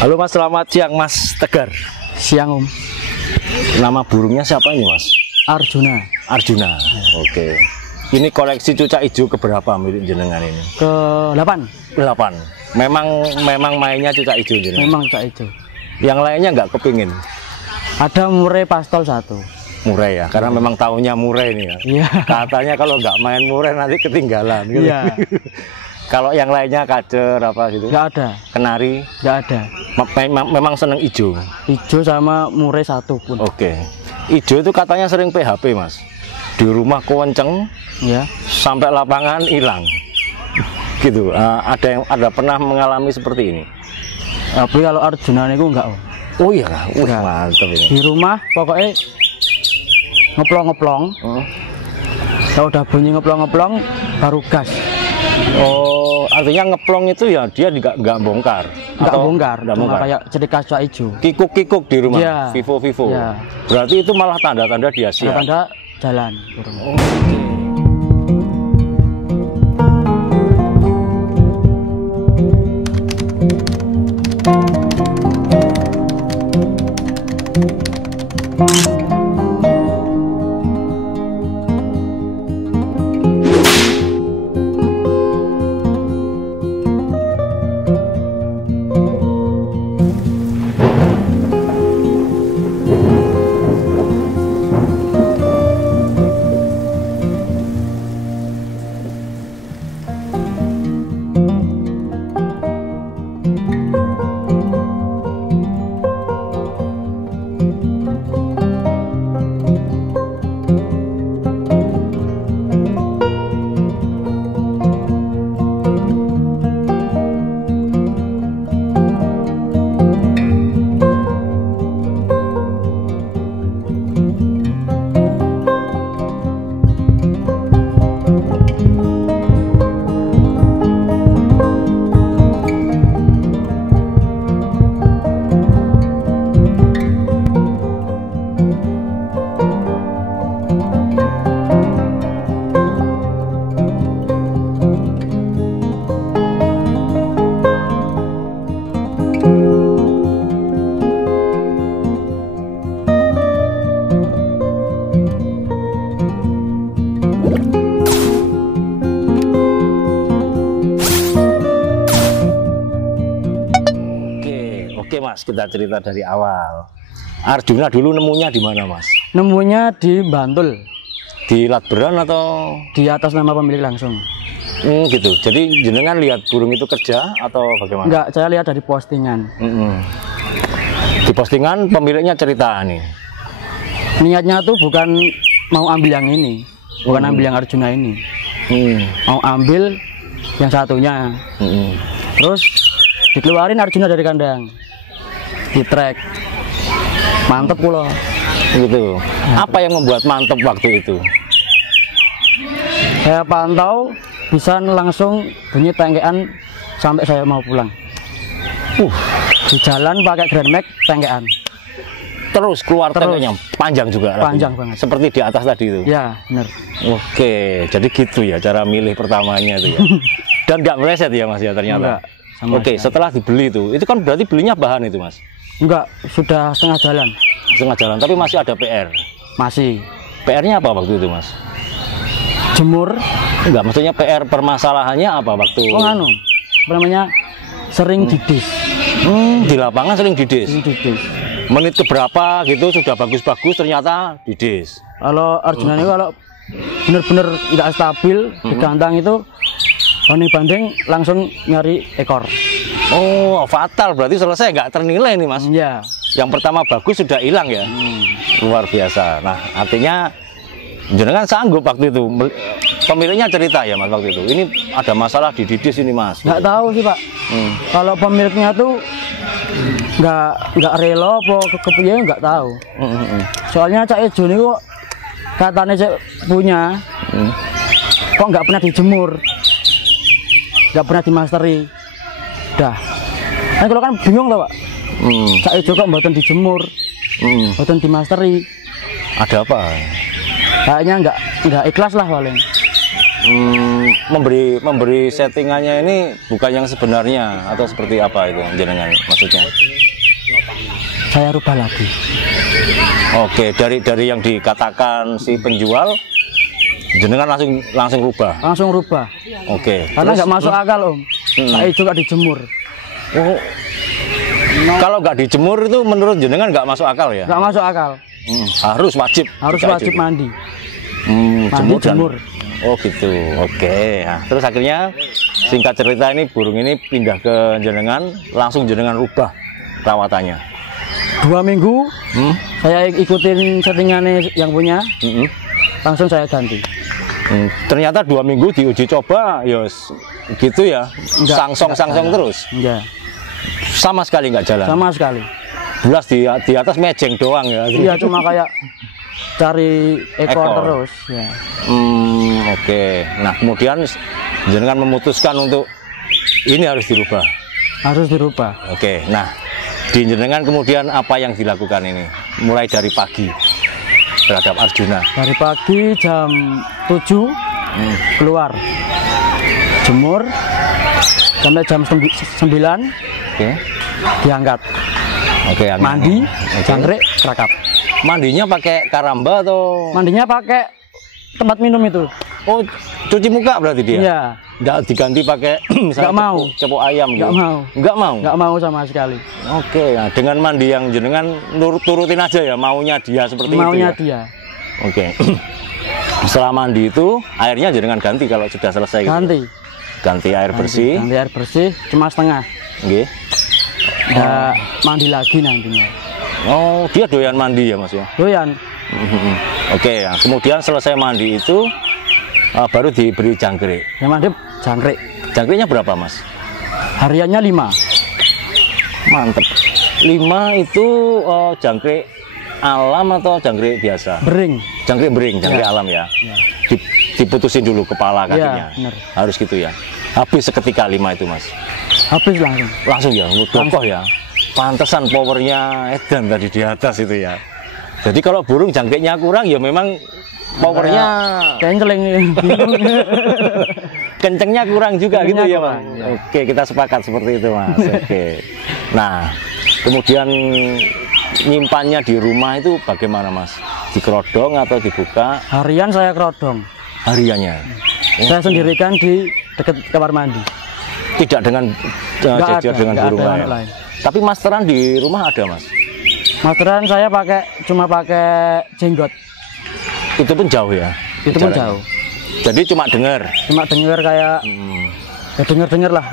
Halo Mas, selamat siang Mas Tegar. Siang Om. Nama burungnya siapa ini Mas? Arjuna. Arjuna. Oke. Ini koleksi cucak hijau keberapa milik jenengan ini? Ke-8. 8. Memang mainnya cucak hijau jenengan. Memang cucak hijau. Yang lainnya nggak kepingin? Ada murai pastol 1. Murai ya, karena memang tahunya murai ini ya. Iya. Katanya kalau nggak main murai nanti ketinggalan. Gitu. Iya. Kalau yang lainnya kacer apa gitu? Nggak ada. Kenari? Nggak ada. Memang seneng hijau. Hijau sama murai 1 pun. Oke. Hijau itu katanya sering PHP Mas. Di rumah kewenceng, Ya. sampai lapangan hilang. Gitu. Ada pernah mengalami seperti ini? Tapi kalau Arjuna ini enggak Om. Oh iya, mantap ini. Di rumah pokoknya ngeplong-ngeplong. Kalau udah bunyi ngeplong-ngeplong baru gas. Oh, artinya ngeplong itu ya dia nggak bongkar? Nggak bongkar, nggak cuma bongkar. kayak ciri khas cucak hijau. Kikuk-kikuk di rumah, Ya. vivo. Ya. Berarti itu malah tanda-tanda dia siap. Tanda jalan. Oh, Oke Mas, kita cerita dari awal. Arjuna dulu nemunya di mana Mas? Nemunya di Bantul. Di Latberan atau? Di atas nama pemilik langsung. Gitu. Jadi jenengan lihat burung itu kerja atau bagaimana? Enggak, saya lihat dari postingan. Di postingan pemiliknya cerita nih. Niatnya tuh bukan mau ambil yang ini, bukan ambil yang Arjuna ini. Mau ambil yang satunya. Terus dikeluarin Arjuna dari kandang. Di trek. Mantep pula. Gitu. Apa yang membuat mantep waktu itu? Saya pantau bisa langsung bunyi tengkean sampai saya mau pulang. Di jalan pakai Grand Max tengkean. Terus keluar tengkeknya panjang juga. Panjang lagunya. banget. Seperti di atas tadi itu. Ya, benar. Oke, jadi gitu ya cara milih pertamanya itu ya. Dan nggak meleset ya Mas ya ternyata. Enggak, sama Oke, sekali. setelah dibeli itu kan berarti belinya bahan itu Mas. Enggak, sudah setengah jalan. Setengah jalan, tapi masih ada PR. Masih. PR-nya apa waktu itu Mas? Jemur. Enggak, maksudnya PR permasalahannya apa waktu? Oh anu, apa namanya? Sering didis. Di lapangan sering didis. Sering didis. Menit keberapa gitu sudah bagus-bagus ternyata didis. Kalau Arjuna ini kalau bener-bener nggak stabil di kandang itu banding-banding langsung nyari ekor. Oh, fatal berarti selesai nggak ternilai nih Mas. Iya. Yang pertama bagus sudah hilang ya. Luar biasa. Nah, artinya jenengan sanggup waktu itu. Pemiliknya cerita ya Mas waktu itu. Ini ada masalah di didis ini Mas. Nggak tahu sih Pak. Kalau pemiliknya tuh nggak rela apa kepiye nggak tahu. Soalnya Cak Ejo ini kok katanya saya punya, kok nggak pernah dijemur, nggak pernah dimasteri. Dah. Nah kalau kan bingung loh Pak. Cak Ejo kok mboten dijemur, mboten dimasteri. Ada apa? Kayaknya nggak ikhlas lah paling. memberi settingannya ini bukan yang sebenarnya atau seperti apa itu jenengan maksudnya? Saya rubah lagi. Oke, dari yang dikatakan si penjual jenengan langsung rubah. Langsung rubah. Oke. Karena nggak masuk akal Om. Saya juga dijemur. Oh. Kalau nggak dijemur itu menurut jenengan nggak masuk akal ya? Nggak masuk akal. Harus wajib. Harus wajib mandi. Jemur. Oh gitu. Oke. Nah, terus akhirnya singkat cerita ini burung ini pindah ke jenengan, langsung jenengan rubah perawatannya. 2 minggu saya ikutin settingannya yang punya, langsung saya ganti. Ternyata 2 minggu diuji coba, ya gitu ya, sangsong terus. Enggak. Sama sekali nggak jalan. Sama sekali. Belas di atas mejeng doang ya. Iya, cuma kayak cari ekor terus. Ya. Oke. Nah kemudian jenengan memutuskan untuk ini harus dirubah. Harus dirubah. Oke. Nah di jenengan kemudian apa yang dilakukan ini? Mulai dari pagi terhadap Arjuna. Dari pagi jam 7 keluar jemur sampai jam 9. Oke. Diangkat. Oke. Mandi, jangkrik, kerakap. Mandinya pakai karamba atau? Mandinya pakai tempat minum itu. Oh, cuci muka berarti dia? Iya. Nggak diganti pakai misalnya nggak mau. Cepuk ayam gitu? Nggak mau. Nggak mau? Nggak mau sama sekali. Oke, nah dengan mandi yang jenengan turutin aja ya, maunya dia seperti maunya itu ya? dia. Oke. Setelah mandi itu, airnya jenengan ganti kalau sudah selesai gitu? Ganti. Ganti air bersih? Ganti air bersih, cuma setengah. Oke. Nggak mandi lagi nantinya. Oh, dia doyan mandi ya Mas ya? Doyan. Oke, ya. Kemudian selesai mandi itu baru diberi jangkrik. Yang mandi jangkrik. Jangkriknya berapa Mas? Hariannya 5. Mantep. 5 itu jangkrik alam atau jangkrik biasa? Bering. Jangkrik bering, jangkrik alam ya? Ya. Diputusin dulu kepala kakinya. Ya, harus gitu ya. Habis seketika 5 itu Mas? Habis langsung. Langsung ya, kokoh ya. Pantesan powernya edan tadi di atas itu ya. Jadi kalau burung jangkriknya kurang ya memang powernya kenceng. Kencengnya kurang juga gitu ya Mas. Ya. Oke, kita sepakat seperti itu Mas. Oke. Nah, kemudian nyimpannya di rumah itu bagaimana Mas? Di kerodong atau dibuka? Harian saya kerodong. Hariannya? Saya sendirikan di dekat kamar mandi. Tidak dengan jajar dengan burung lain. Tapi masteran di rumah ada Mas? Masteran saya cuma pakai jenggot. Itu pun jauh ya? Itu pun jauh. Jadi cuma dengar? Cuma dengar kayak ya dengar lah,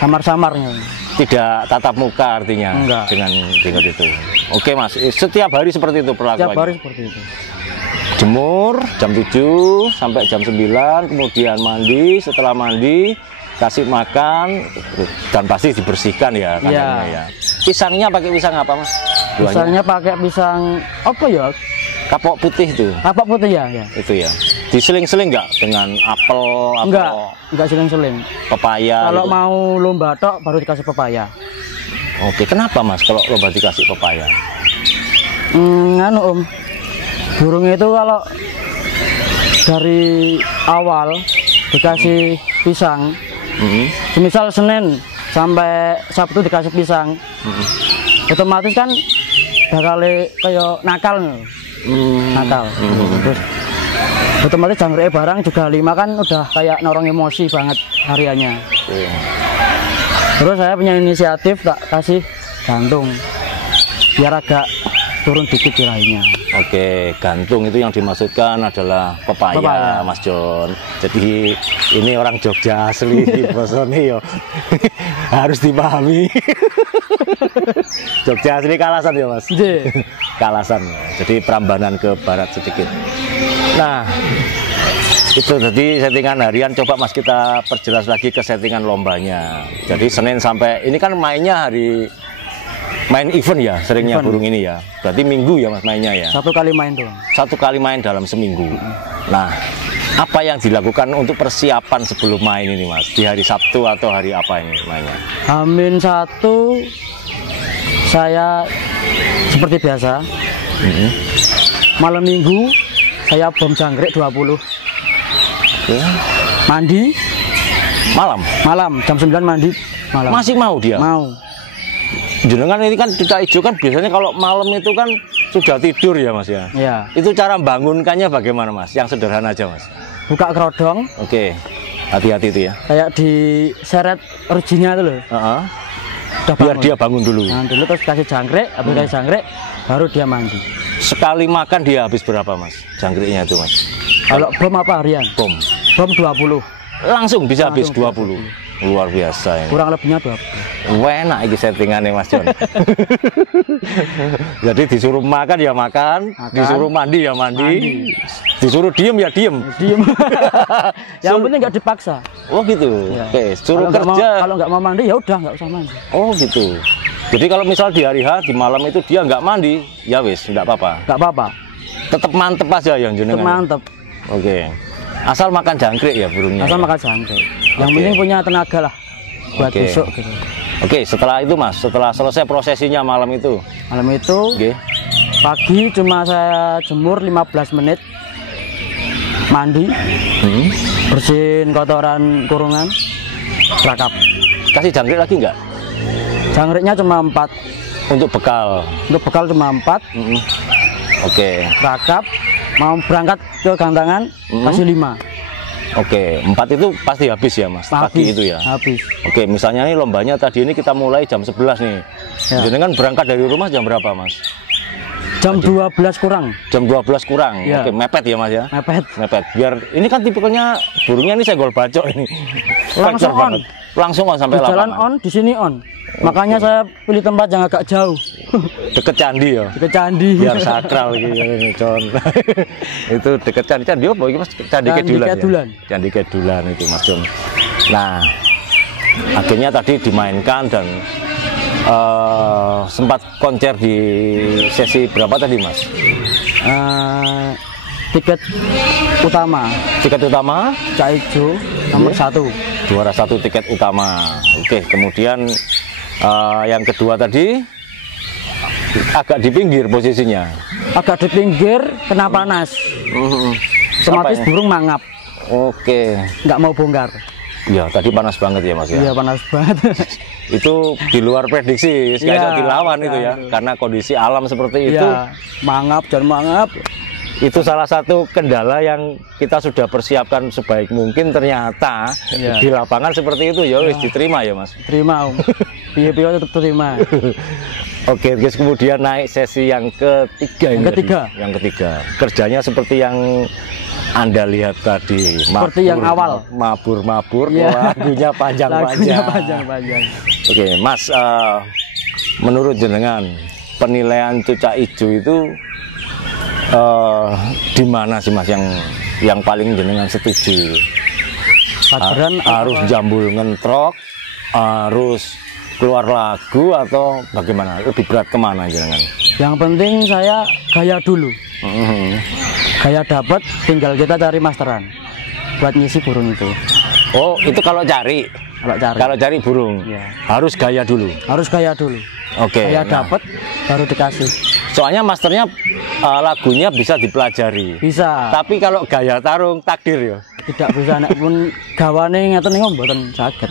samar-samarnya. Tidak tatap muka artinya? Enggak. Dengan jenggot itu? Oke Mas, setiap hari seperti itu perlakuannya? Setiap hari seperti itu. Jemur jam 7 sampai jam 9, kemudian mandi, setelah mandi kasih makan dan pasti dibersihkan ya kandangnya ya. Pisangnya pakai pisang apa Mas? Pisangnya pakai pisang apa ya? Kapok putih itu. Kapok putih ya, ya. Itu ya. Diseling-seling nggak dengan apel atau? Enggak seling-seling. Pepaya. Kalau gitu. Mau lomba tok baru dikasih pepaya. Oke, kenapa Mas kalau lomba dikasih pepaya? Om. Burung itu kalau dari awal dikasih pisang. Semisal Senin sampai Sabtu dikasih pisang, otomatis kan bakal kayak nakal, terus otomatis jangkrik barang juga 5 kan udah kayak norong emosi banget hariannya. Terus saya punya inisiatif tak kasih gantung biar agak turun dikit birahinya. Oke, gantung itu yang dimaksudkan adalah pepaya. Mas John. Jadi ini orang Jogja asli, bosone yo. Harus dipahami. Jogja asli Kalasan ya Mas. Kalasan. Jadi Prambanan ke barat sedikit. Nah, itu tadi settingan harian. Coba Mas kita perjelas lagi ke settingan lombanya. Jadi Senin sampai ini kan mainnya hari main event ya, seringnya burung ini ya. Berarti minggu ya Mas mainnya ya? 1 kali main doang. 1 kali main dalam seminggu. Nah, apa yang dilakukan untuk persiapan sebelum main ini Mas? Di hari Sabtu atau hari apa ini mainnya? H-1 saya seperti biasa. Malam minggu saya bom jangkrik 20. Ya. Mandi Malam jam 9 mandi malam. masih mau dia? Mau. Jenengan ini kan Cucak Ijo kan biasanya kalau malam itu kan sudah tidur ya Mas ya? Iya. Itu cara bangunkannya bagaimana Mas? Yang sederhana aja Mas. Buka kerodong. Oke, hati-hati itu ya. Kayak diseret rujinya itu loh. Udah Biar bangun. dia bangun dulu. Nah, dulu terus kasih jangkrik, habis kasih jangkrik baru dia mandi. Sekali makan dia habis berapa Mas? Jangkriknya itu Mas? Kalau bom apa harian? Bom. Bom 20. Langsung bisa habis Langsung 20. Luar biasa ini. Kurang lebihnya 20. Enak ini settingannya Mas John. Jadi disuruh makan ya makan, disuruh mandi ya mandi, disuruh diem ya diem. Diem. Yang penting nggak dipaksa. Oh gitu. Ya. Oke, suruh Kalau nggak kerja. kalau nggak mau mandi ya udah nggak usah mandi. Oh gitu. Jadi kalau misal di hari H, di malam itu dia nggak mandi, ya wis, nggak apa-apa. Nggak apa-apa. Tetap mantep aja yang Tetap jenengan. mantep. Oke. Asal makan jangkrik ya burungnya. Asal ya? makan jangkrik. Yang Oke. penting punya tenaga lah buat Oke. besok gitu. Oke, setelah itu Mas, setelah selesai prosesinya malam itu. Malam itu Oke. pagi cuma saya jemur 15 menit. Mandi, bersihin kotoran kurungan, rakap. Kasih jangkrik lagi nggak? Jangkriknya cuma 4. Untuk bekal. Untuk bekal cuma 4. Oke. Rakap, mau berangkat ke gantangan kasih 5. Oke, 4 itu pasti habis ya Mas, pagi itu ya. Habis. Oke, misalnya nih lombanya tadi ini kita mulai jam 11 nih. Ya. Jenengan berangkat dari rumah jam berapa Mas? Jam 12 kurang. Jam 12 kurang. Ya. Oke, mepet ya Mas ya. Mepet. Mepet. Biar ini kan tipikalnya burungnya ini senggol bacok ini. Langsung Factor on. banget. Langsung on sampai Di jalan lapangan. on, di sini on. Makanya saya pilih tempat yang agak jauh. Deket candi ya. Ke candi. Biar sakral gitu ini con. Itu deket candi. Candi apa iki Mas? Candi Kedulan. Kedulan. Ya? Candi Kedulan itu Mas Jon. Nah, akhirnya tadi dimainkan dan sempat konser di sesi berapa tadi Mas? Tiket utama Tiket utama Cucak Ijo nomor 1. juara 1 tiket utama. Oke, kemudian yang kedua tadi agak di pinggir posisinya. Agak di pinggir kena panas. Otomatis Sampai- burung mangap, Oke. nggak mau bongkar. Ya, tadi panas banget ya Mas ya. Iya panas banget. Itu di luar prediksi, nggak bisa dilawan itu ya. Karena kondisi alam seperti itu, Iya, mangap dan mangap. itu salah satu kendala yang kita sudah persiapkan sebaik mungkin. Ternyata Iya. di lapangan seperti itu ya wis diterima ya Mas. Terima Om. Piye-piye tetap terima. Oke, guys, kemudian naik sesi yang ketiga ini. Yang ketiga. tadi. Yang ketiga. Kerjanya seperti yang Anda lihat tadi. Seperti yang awal. Mabur-mabur, Iya. lagunya panjang-panjang. Lagunya panjang-panjang. Oke, Mas, menurut jenengan penilaian Cucak Ijo itu di mana sih Mas yang paling jenengan setuju? Pageran Harus jambul ngentrok, harus keluar lagu atau bagaimana? Lebih berat kemana jenengan? Yang penting saya gaya dulu. Gaya dapat, tinggal kita cari masteran buat ngisi burung itu. Oh, itu kalau cari. Kalau cari burung, Iya. harus gaya dulu. Harus gaya dulu. Oke. Gaya nah, dapat baru dikasih. soalnya masternya lagunya bisa dipelajari. Bisa. Tapi kalau gaya tarung takdir ya. Tidak bisa nek pun gawane ngeten niku mboten saged.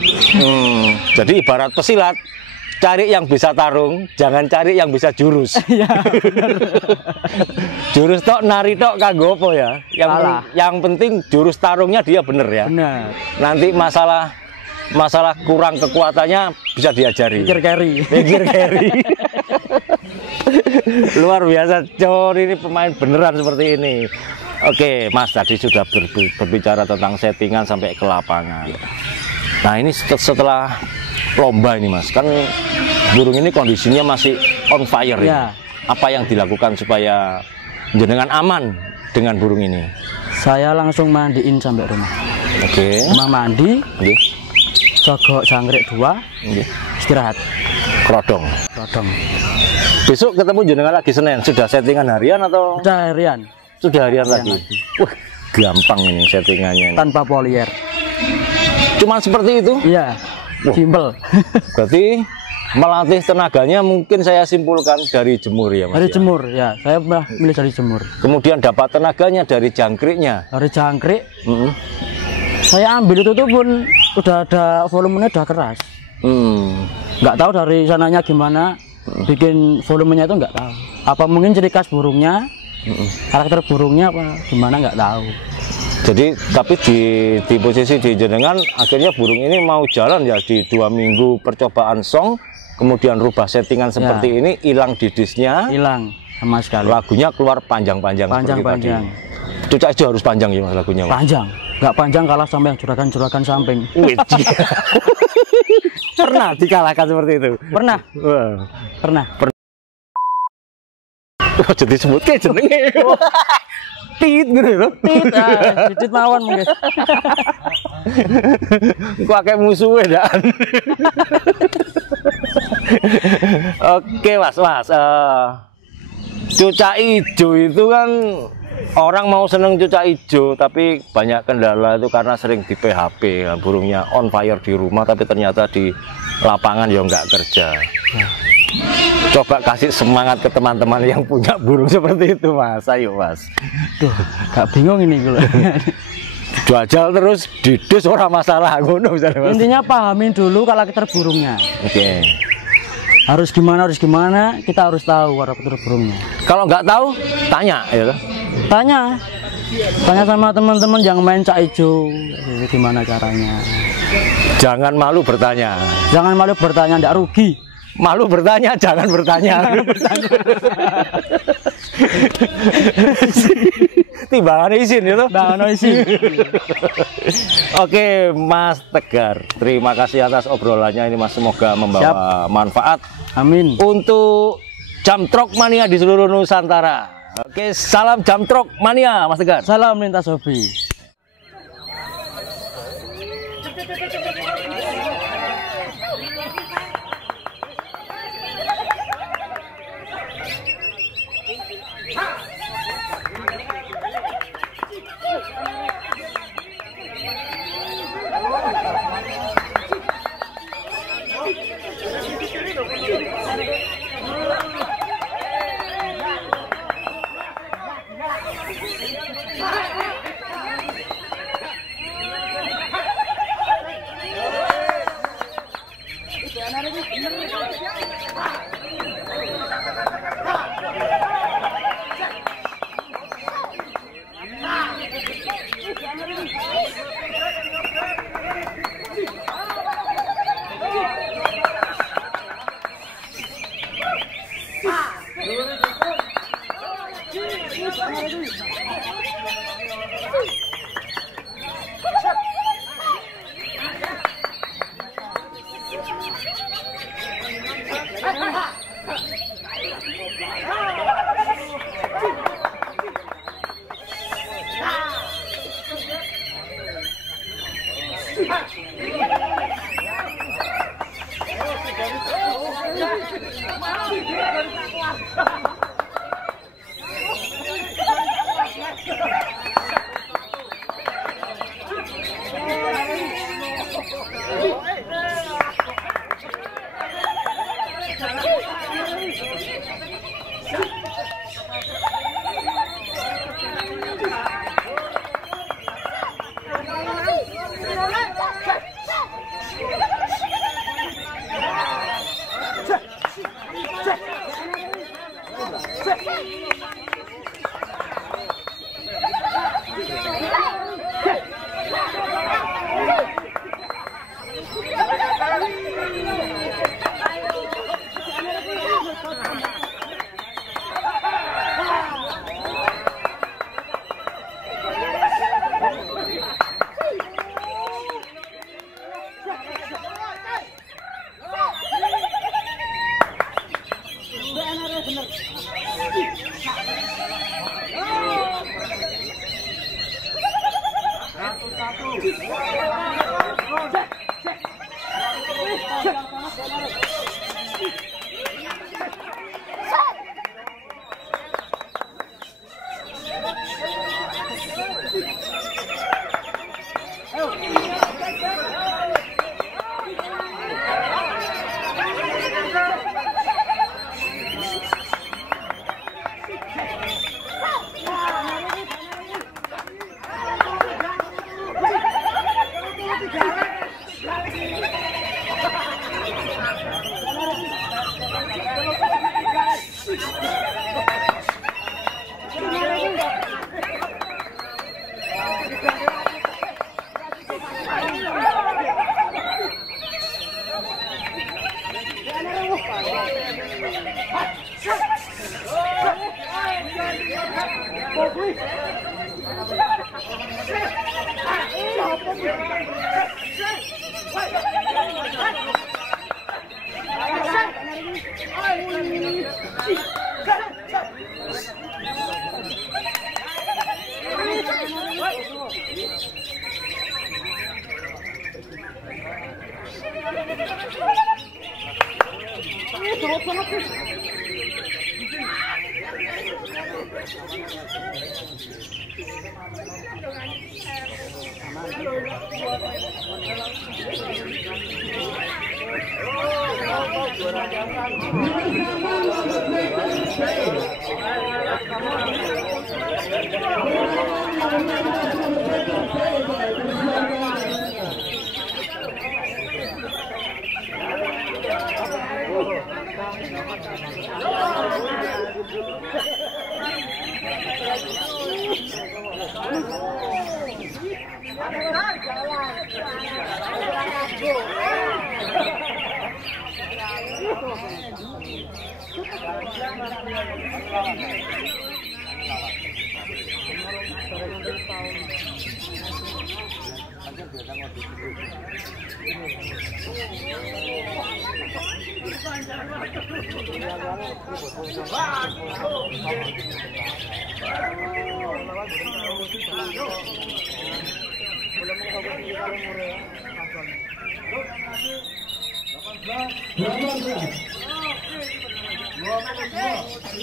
Jadi ibarat pesilat, cari yang bisa tarung, jangan cari yang bisa jurus. Iya. Jurus tok nari tok kanggo apa ya? Salah. Yang penting jurus tarungnya dia bener ya. Benar. Nanti masalah kurang kekuatannya bisa diajari. Pikir carry. Pikir carry. Luar biasa, Cor, ini pemain beneran seperti ini. Oke, Mas, tadi sudah berbicara tentang settingan sampai ke lapangan. Nah, ini setelah lomba ini, Mas, kan burung ini kondisinya masih on fire ya. Apa yang dilakukan supaya jenengan aman dengan burung ini? Saya langsung mandiin sampai rumah. Oke. Rumah mandi, Oke. jogok jangkrik 2, Oke. istirahat. Kerodong. Rodong. Besok ketemu jenengan lagi Senin. Sudah settingan harian atau Udah harian sudah harian lagi? Wah, gampang ini settingannya. tanpa polier. Cuman seperti itu. Iya. Wah. Simpel. Berarti melatih tenaganya mungkin saya simpulkan dari jemur ya, Mas. Dari ya? jemur ya. Saya pernah milih dari jemur. Kemudian dapat tenaganya dari jangkriknya. Dari jangkrik Saya ambil itu tuh pun udah ada volumenya udah keras. Nggak tahu dari sananya gimana bikin volumenya itu nggak tahu. Apa mungkin ciri khas burungnya, karakter burungnya apa gimana nggak tahu. Jadi tapi di posisi di jenengan akhirnya burung ini mau jalan ya di 2 minggu percobaan song, kemudian rubah settingan seperti ini, hilang didisnya, hilang sama sekali. Lagunya keluar panjang-panjang. Panjang-panjang. Cucak Ijo harus panjang ya mas lagunya mas? Panjang, nggak panjang kalah sampai yang juragan-juragan samping. Pernah dikalahkan seperti itu? Pernah. Pernah. Oh, jadi sebut kayak jenenge. Tit gitu loh. Tit, didit mawon mungkin. Kok kayak musuhnya dan. Oke mas, cucak ijo itu kan orang mau seneng cucak ijo, tapi banyak kendala itu karena sering di PHP, burungnya on fire di rumah, tapi ternyata di lapangan ya nggak kerja. Coba kasih semangat ke teman-teman yang punya burung seperti itu mas, ayo mas. Duh, gak bingung ini kalau. Jual terus didus orang masalah, ngono misalnya mas. Intinya pahamin dulu karakter burungnya. Oke. Harus gimana, kita harus tahu karakter burungnya. Kalau nggak tahu, tanya ya. Tanya sama teman-teman yang main cak ijo, gimana caranya. Jangan malu bertanya. Jangan malu bertanya, ndak rugi. Malu bertanya, jangan bertanya. Timbangan izin itu. Timbangan izin. Oke, Mas Tegar, terima kasih atas obrolannya ini Mas. Semoga membawa manfaat. Amin. Untuk Jamtrok Mania di seluruh Nusantara. Oke, salam Jamtrok Mania, Mas Tegar. Salam lintas hobi.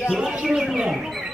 Dua